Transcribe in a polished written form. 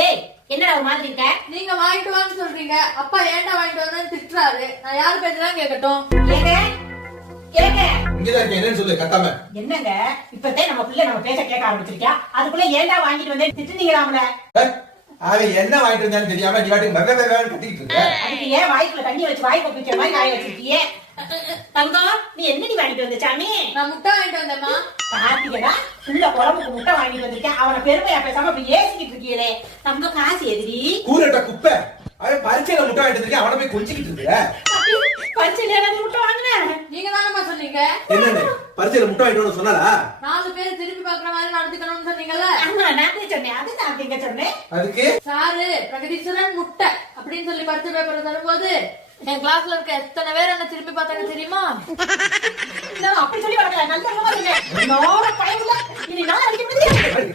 டேய் என்னடா ஒரு மாதிரி இருக்க? நீங்க வாங்கிட்டு வான்னு சொல்றீங்க, அப்பா ஏன்டா வாங்கிட்டு வந்தேன்னு திட்டுறாரு. நான் யாரு பேச்சதான் கேட்கட்டும்? கேக்க கேக்க இங்கதான் இருக்க, என்னன்னு சொல்லு கத்தாம. என்னங்க இப்பதே நம்ம பிள்ளை நம்ம பேச கேட்க ஆரம்பிச்சிருக்கா, அதுக்குள்ள ஏன்டா வாங்கிட்டு வந்தே திட்டுனீங்களாம்ல? அவன் என்ன வாங்கிட்டு வந்தான்னு தெரியாம நீ வாட்டுக்கு வெவ்வேறு கத்திட்டு இருக்க. அதுக்கு ஏன் வாய்க்குள்ள தண்ணி வச்சு வாய் கொப்பிச்ச மாதிரி காய வச்சிருக்கியே? தங்கம் நீ என்னடி வாங்கிட்டு வந்த சாமி? நான் முட்டை வாங்கிட்டு வந்தேம்மா. பாத்தீங்களா புள்ள குழம்புக்கு முட்டை வாங்கிட்டு வந்திருக்கேன், அவனை பெருமையா பேசாம அப்படி ஏசிக்கிட்டு இருக்கீங்களே. தங்கம் காசு எதிரி கூரட்ட குப்பை. அவன் பரிச்சையில முட்டை வாங்கிட்டு வந்திருக்கேன், அவனை போய் கொஞ்சிக்கிட்டு இருக்க. பரிசையில முட்டை வாங்கினேன். நீங்க தானம்மா சொன்னீங்க. என்னன்னு பரிச்சையில முட்டை வாங்கிட்டு சொன்னாரா? 4 பேர் திருப்பி பாக்குற மாதிரி நடந்துக்கணும்னு சொன்னீங்கல்ல. ஆமா நான் சொன்னேன், அது நான் அப்படிங்க சொன்னேன். அதுக்கு சாரு பிரகதீஸ்வரன் முட்டை அப்படின்னு சொல்லி பரிசு பேப்பர் தரும்போது என் கிளாஸ்ல இருக்க எத்தனை பேர் என்ன திருப்பி பார்த்தாங்க தெரியுமா? அப்படி சொல்லி வரல, நல்ல பையன். இனி நான் அடிக்க முடியாது.